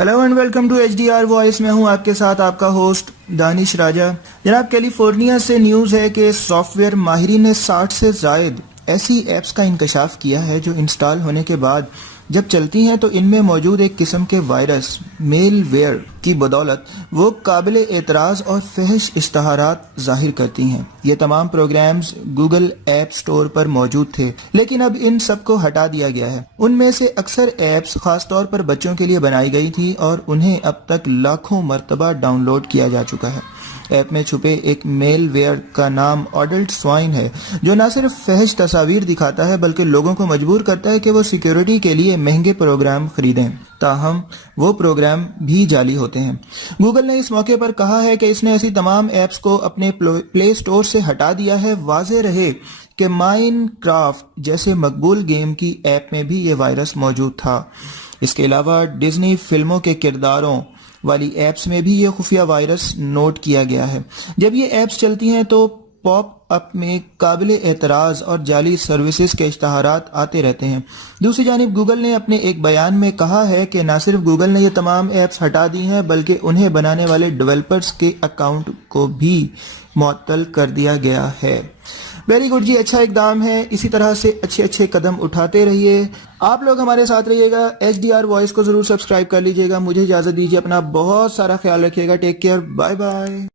Hello and welcome to HDR voice. मैं हूं आपके साथ आपका होस्ट दानिश राजा। जनाब, कैलिफोर्निया से न्यूज़ है कि सॉफ्टवेयर माहिरीन ने 60 से ज़ायद ऐसी ऐप्स का इंकशाफ किया है जो इंस्टॉल होने के बाद जब चलती हैं तो इनमें मौजूद एक किस्म के वायरस मेलवेयर की बदौलत वो काबिल एतराज़ और फहश इश्तहारात ज़ाहिर करती हैं। ये तमाम प्रोग्राम्स गूगल ऐप स्टोर पर मौजूद थे, लेकिन अब इन सब को हटा दिया गया है। उनमें से अक्सर ऐप्स खासतौर पर बच्चों के लिए बनाई गई थी और उन्हें अब तक लाखों मरतबा डाउनलोड किया जा चुका है। ऐप में छुपे एक मेलवेयर का नाम अडल्ट स्वाइन है, जो न सिर्फ फहश तस्वीर दिखाता है बल्कि लोगों को मजबूर करता है कि वो सिक्योरिटी के लिए महंगे प्रोग्राम खरीदें, ताहम वो प्रोग्राम भी जाली होते हैं। गूगल ने इस मौके पर कहा है कि इसने ऐसी तमाम ऐप्स को अपने प्ले स्टोर से हटा दिया है। वाज़ेह रहे कि माइनक्राफ्ट जैसे मकबूल गेम की ऐप में भी ये वायरस मौजूद था। इसके अलावा डिज्नी फिल्मों के किरदारों वाली ऐप्स में भी ये खुफिया वायरस नोट किया गया है। जब ये ऐप्स चलती हैं तो पॉप अप में काबिल एतराज़ और जाली सर्विसेज के इश्तहारात आते रहते हैं। दूसरी जानिब गूगल ने अपने एक बयान में कहा है कि न सिर्फ गूगल ने ये तमाम ऐप्स हटा दी हैं बल्कि उन्हें बनाने वाले डेवलपर्स के अकाउंट को भी मुअत्तल कर दिया गया है। वेरी गुड जी, अच्छा इकदाम है। इसी तरह से अच्छे अच्छे कदम उठाते रहिए। आप लोग हमारे साथ रहिएगा। HDR वॉइस को जरूर सब्सक्राइब कर लीजिएगा। मुझे इजाजत दीजिए। अपना बहुत सारा ख्याल रखिएगा। Take care. Bye bye.